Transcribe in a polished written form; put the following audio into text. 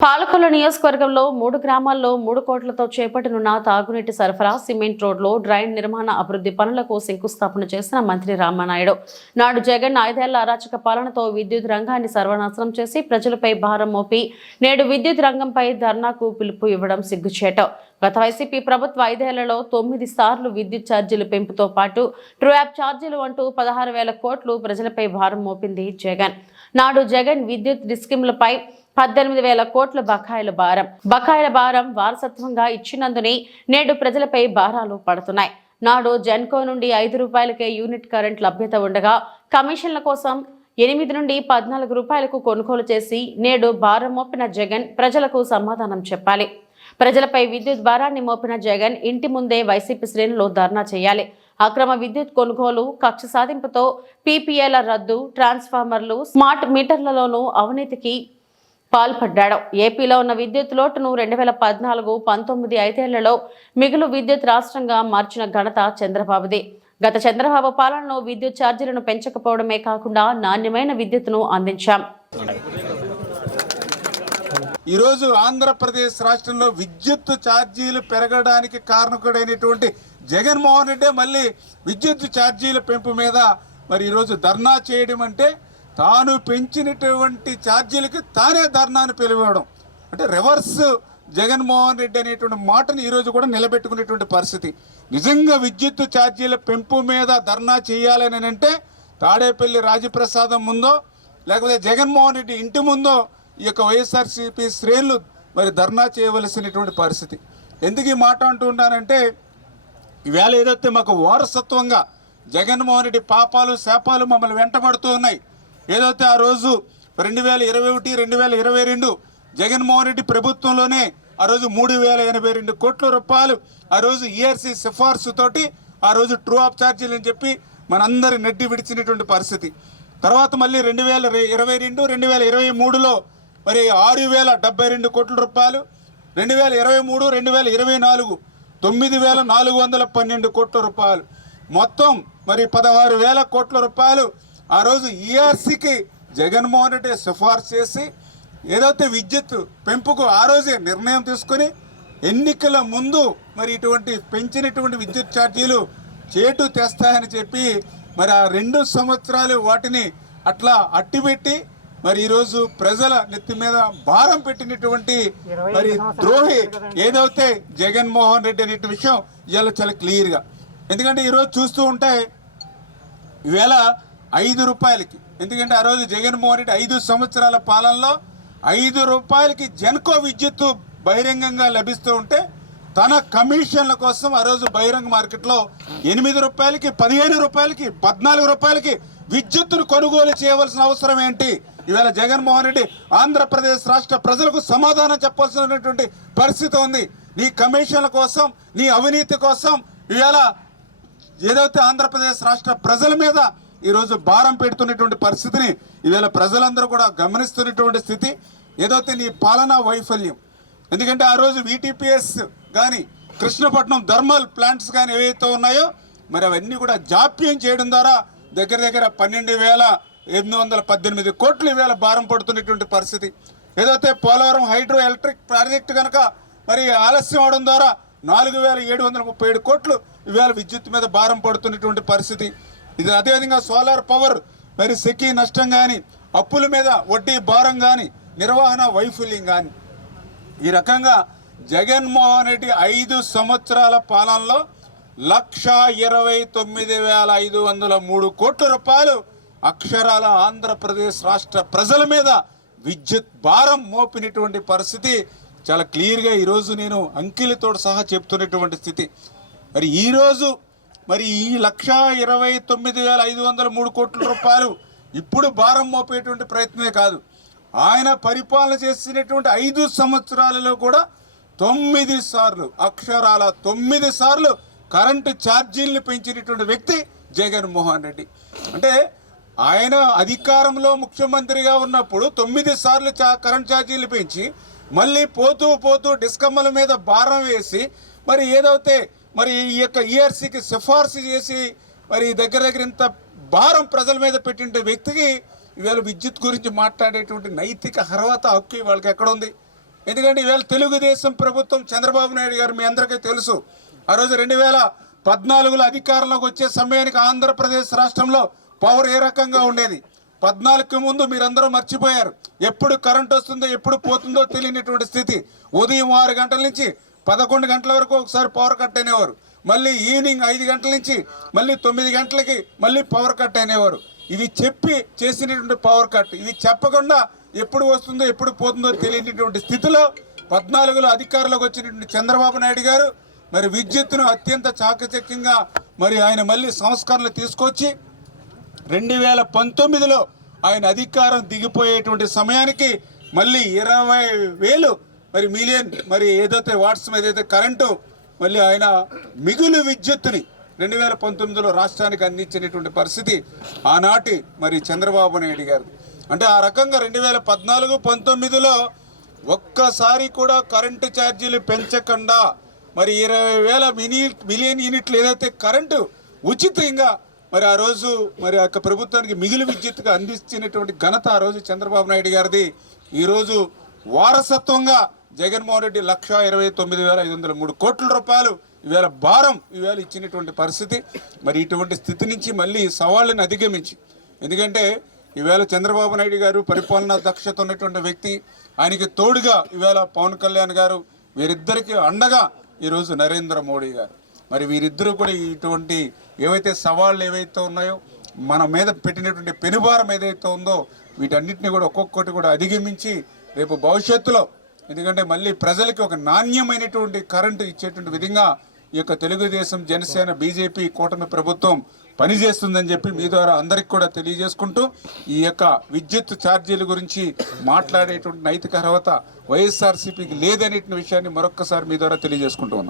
పాలకొల్లు నియోజకవర్గంలో 3 గ్రామాల్లో 3 కోట్లతో చేపట్టనున్న తాగునీటి సరఫరా, సిమెంట్ రోడ్లు, డ్రైన్ నిర్మాణ అభివృద్ధి పనులకు శంకుస్థాపన చేసిన మంత్రి రామానాయుడు నాడు జగన్ 5 ఏళ్ల అరాచక పాలనతో విద్యుత్ రంగాన్ని సర్వనాశనం చేసి ప్రజలపై భారం మోపి నేడు విద్యుత్ రంగంపై ధర్నాకు పిలుపు ఇవ్వడం సిగ్గుచేట. గత వైసీపీ ప్రభుత్వ 5 ఏళ్లలో 9 సార్లు విద్యుత్ ఛార్జీల పెంపుతో పాటు ట్రూ యాప్ ఛార్జీలు అంటూ 16,000 కోట్లు ప్రజలపై భారం మోపింది జగన్. నాడు జగన్ విద్యుత్ డిస్కిమ్లపై 18,000 కోట్ల బకాయిల భారం వారసత్వంగా ఇచ్చినందునే నేడు ప్రజలపై భారాలు పడుతున్నాయి. నాడు జెన్కో నుండి 5 రూపాయలకే యూనిట్ కరెంట్ లభ్యత ఉండగా కమిషన్ల కోసం 8 నుండి 14 రూపాయలకు కొనుగోలు చేసి నేడు భారం మోపిన జగన్ ప్రజలకు సమాధానం చెప్పాలి. ప్రజలపై విద్యుత్ భారాన్ని మోపిన జగన్ ఇంటి ముందే వైసీపీ శ్రేణులు ధర్నా చేయాలి. అక్రమ విద్యుత్ కొనుగోలు, కక్ష సాధింపుతో పీపీఏల రద్దు, ట్రాన్స్ఫార్మర్లు, స్మార్ట్ మీటర్లలోనూ అవినీతికి పాల్పడ్డాడు. ఏపీలో ఉన్న విద్యుత్ లోటును 2014-19 5 ఏళ్లలో మిగులు విద్యుత్ రాష్ట్రంగా మార్చిన ఘనత చంద్రబాబుది. గత చంద్రబాబు పాలనలో విద్యుత్ ఛార్జీలను పెంచకపోవడమే కాకుండా నాణ్యమైన విద్యుత్తును అందించాం. ఈరోజు ఆంధ్రప్రదేశ్ రాష్ట్రంలో విద్యుత్ ఛార్జీలు పెరగడానికి కారణకుడైనటువంటి జగన్మోహన్ రెడ్డి మళ్ళీ విద్యుత్ ఛార్జీల పెంపు మీద మరి ఈరోజు ధర్నా చేయడం అంటే తాను పెంచినటువంటి ఛార్జీలకి తానే ధర్నాను పిలవడం అంటే రివర్స్ జగన్మోహన్ రెడ్డి అనేటువంటి మాటను ఈరోజు కూడా నిలబెట్టుకునేటువంటి పరిస్థితి. నిజంగా విద్యుత్ ఛార్జీల పెంపు మీద ధర్నా చేయాలని అంటే తాడేపల్లి రాజప్రసాదం ముందో లేకపోతే జగన్మోహన్ రెడ్డి ఇంటి ముందో ఈ యొక్క వైఎస్ఆర్సీపీ శ్రేణులు మరి ధర్నా చేయవలసినటువంటి పరిస్థితి. ఎందుకు ఈ మాట అంటున్నానంటే ఈవేళ ఏదైతే మాకు వారసత్వంగా జగన్మోహన్ రెడ్డి పాపాలు శాపాలు మమ్మల్ని వెంటబడుతూ ఉన్నాయి. ఏదైతే ఆ రోజు 2021-2022 జగన్మోహన్ రెడ్డి ప్రభుత్వంలోనే ఆ రోజు 3,082 కోట్ల రూపాయలు ఆ రోజు ఈఆర్సీ సిఫార్సుతోటి ఆ రోజు ట్రూ ఆఫ్ ఛార్జీలు అని చెప్పి మనందరి నెడ్డి విడిచినటువంటి పరిస్థితి. తర్వాత మళ్ళీ 2022-2023లో మరి 6,072 కోట్ల రూపాయలు, 2023-2024 9,412 కోట్ల రూపాయలు, మొత్తం మరి 16,000 కోట్ల రూపాయలు ఆ రోజు ఈఆర్సీకి జగన్మోహన్ రెడ్డి సిఫార్సు చేసి ఏదైతే విద్యుత్ పెంపుకు ఆ రోజే నిర్ణయం తీసుకొని ఎన్నికల ముందు మరి ఇటువంటి పెంచినటువంటి విద్యుత్ ఛార్జీలు చేటు తెస్తాయని చెప్పి మరి ఆ 2 సంవత్సరాలు వాటిని అట్లా అట్టిపెట్టి మరి ఈరోజు ప్రజల నెత్తి మీద భారం పెట్టినటువంటి మరి ద్రోహి ఏదైతే జగన్మోహన్ రెడ్డి అనే విషయం ఇవాళ చాలా క్లియర్గా. ఎందుకంటే ఈరోజు చూస్తూ ఉంటే ఈవేళ 5 రూపాయలకి, ఎందుకంటే ఆ రోజు జగన్మోహన్ రెడ్డి 5 సంవత్సరాల పాలనలో 5 రూపాయలకి జెన్కో విద్యుత్తు బహిరంగంగా లభిస్తూ ఉంటే తన కమిషన్ల కోసం ఆ రోజు బహిరంగ మార్కెట్లో 8 రూపాయలకి, 15 రూపాయలకి, 14 రూపాయలకి విద్యుత్తును కొనుగోలు చేయవలసిన అవసరం ఏంటి? ఈవేళ జగన్మోహన్ రెడ్డి ఆంధ్రప్రదేశ్ రాష్ట్ర ప్రజలకు సమాధానం చెప్పాల్సినటువంటి పరిస్థితి ఉంది. నీ కమిషన్ల కోసం, నీ అవినీతి కోసం ఈవేళ ఏదైతే ఆంధ్రప్రదేశ్ రాష్ట్ర ప్రజల మీద ఈరోజు భారం పెడుతున్నటువంటి పరిస్థితిని ఈవేళ ప్రజలందరూ కూడా గమనిస్తున్నటువంటి స్థితి. ఏదైతే నీ పాలనా వైఫల్యం, ఎందుకంటే ఆ రోజు వీటీపీఎస్ కానీ కృష్ణపట్నం థర్మల్ ప్లాంట్స్ కానీ ఏవైతే ఉన్నాయో మరి అవన్నీ కూడా జాప్యం చేయడం ద్వారా దగ్గర 12,818 కోట్లు ఈవేళ భారం పడుతున్నటువంటి పరిస్థితి. ఏదైతే పోలవరం హైడ్రో ఎలక్ట్రిక్ ప్రాజెక్టు కనుక మరి ఆలస్యం అవడం ద్వారా 4,737 కోట్లు ఈవేళ విద్యుత్ మీద భారం పడుతున్నటువంటి పరిస్థితి. ఇది అదేవిధంగా సోలార్ పవర్ మరి సెకీ నష్టం కానీ, అప్పుల మీద వడ్డీ భారం కానీ, నిర్వహణ వైఫల్యం కానీ, ఈ రకంగా జగన్మోహన్ రెడ్డి 5 సంవత్సరాల పాలనలో 1,29,503 కోట్ల రూపాయలు అక్షరాల ఆంధ్రప్రదేశ్ రాష్ట్ర ప్రజల మీద విద్యుత్ భారం మోపినటువంటి పరిస్థితి చాలా క్లియర్గా ఈరోజు నేను అంకెలతో సహా చెప్తున్నటువంటి స్థితి. మరి ఈరోజు మరి ఈ 1,29,503 కోట్ల రూపాయలు ఇప్పుడు భారం మోపేటువంటి ప్రయత్నమే కాదు, ఆయన పరిపాలన చేసినటువంటి 5 సంవత్సరాలలో కూడా 9 సార్లు అక్షరాల 9 సార్లు కరెంటు ఛార్జీలను పెంచినటువంటి వ్యక్తి జగన్మోహన్ రెడ్డి. అంటే ఆయన అధికారంలో ముఖ్యమంత్రిగా ఉన్నప్పుడు 9 సార్లు కరెంట్ ఛార్జీలు పెంచి మళ్ళీ పోతూ డిస్కమ్మల మీద భారం వేసి మరి ఏదైతే మరి ఈ యొక్క ఈఆర్సీకి సిఫార్సు చేసి మరి దగ్గర ఇంత భారం ప్రజల మీద పెట్టిన వ్యక్తికి ఇవాళ విద్యుత్ గురించి మాట్లాడేటువంటి నైతిక అర్హత హక్కు వాళ్ళకి ఎక్కడ ఉంది? ఎందుకంటే ఈవేళ తెలుగుదేశం ప్రభుత్వం చంద్రబాబు నాయుడు గారు మీ అందరికీ తెలుసు, ఆ రోజు 2014లో అధికారంలోకి వచ్చే సమయానికి ఆంధ్రప్రదేశ్ రాష్ట్రంలో పవర్ ఏ రకంగా ఉండేది. 14కి ముందు మీరందరూ మర్చిపోయారు. ఎప్పుడు కరెంట్ వస్తుందో ఎప్పుడు పోతుందో తెలియనటువంటి స్థితి. ఉదయం 6 గంటల నుంచి 11 గంటల వరకు ఒకసారి పవర్ కట్ అనేవారు. మళ్ళీ ఈవినింగ్ 5 గంటల నుంచి మళ్ళీ 9 గంటలకి మళ్ళీ పవర్ కట్ అనేవారు. ఇవి చెప్పి చేసినటువంటి పవర్ కట్, ఇవి చెప్పకుండా ఎప్పుడు వస్తుందో ఎప్పుడు పోతుందో తెలియనటువంటి స్థితిలో 14లో అధికారంలోకి వచ్చినటువంటి చంద్రబాబు నాయుడు గారు మరి విద్యుత్తును అత్యంత చాకచక్యంగా మరి ఆయన మళ్ళీ సంస్కరణలు తీసుకొచ్చి 2019లో ఆయన అధికారం దిగిపోయేటువంటి సమయానికి మళ్ళీ 20,000 మరి మిలియన్ మరి ఏదైతే వాట్స్ ఏదైతే కరెంటు మళ్ళీ ఆయన మిగులు విద్యుత్తుని 2019లో రాష్ట్రానికి అందించినటువంటి పరిస్థితి ఆనాటి మరి చంద్రబాబు నాయుడు గారు. అంటే ఆ రకంగా 2014-19లో ఒక్కసారి కూడా కరెంటు ఛార్జీలు పెంచకుండా మరి 20,000 మిలియన్ యూనిట్లు ఏదైతే కరెంటు ఉచితంగా మరి ఆ రోజు మరి ఆ యొక్క ప్రభుత్వానికి మిగులు విద్యుత్తుగా అందించినటువంటి ఘనత ఆ రోజు చంద్రబాబు నాయుడు గారిది. ఈరోజు వారసత్వంగా జగన్మోహన్ రెడ్డి 1,29,503 కోట్ల రూపాయలు ఈవేళ భారం ఈవేళ ఇచ్చినటువంటి పరిస్థితి. మరి ఇటువంటి స్థితి నుంచి మళ్ళీ సవాళ్ళని అధిగమించి, ఎందుకంటే ఈవేళ చంద్రబాబు నాయుడు గారు పరిపాలనా దక్షత ఉన్నటువంటి వ్యక్తి, ఆయనకి తోడుగా ఈవేళ పవన్ కళ్యాణ్ గారు, వీరిద్దరికి అండగా ఈరోజు నరేంద్ర మోడీ గారు. మరి వీరిద్దరూ కూడా ఇటువంటి ఏవైతే సవాళ్ళు ఏవైతే ఉన్నాయో మన మీద పెట్టినటువంటి పెనుభారం ఏదైతే ఉందో వీటన్నిటిని కూడా ఒక్కొక్కటి కూడా అధిగమించి రేపు భవిష్యత్తులో, ఎందుకంటే మళ్ళీ ప్రజలకి ఒక నాణ్యమైనటువంటి కరెంటు ఇచ్చేటువంటి విధంగా ఈ యొక్క తెలుగుదేశం, జనసేన, బీజేపీ కూటమి ప్రభుత్వం పనిచేస్తుందని చెప్పి మీ ద్వారా అందరికి కూడా తెలియజేసుకుంటూ, ఈ యొక్క విద్యుత్ ఛార్జీల గురించి మాట్లాడేటువంటి నైతిక అర్హత వైఎస్ఆర్సీపీకి లేదనే విషయాన్ని మరొక్కసారి మీ ద్వారా తెలియజేసుకుంటూ ఉన్నాం.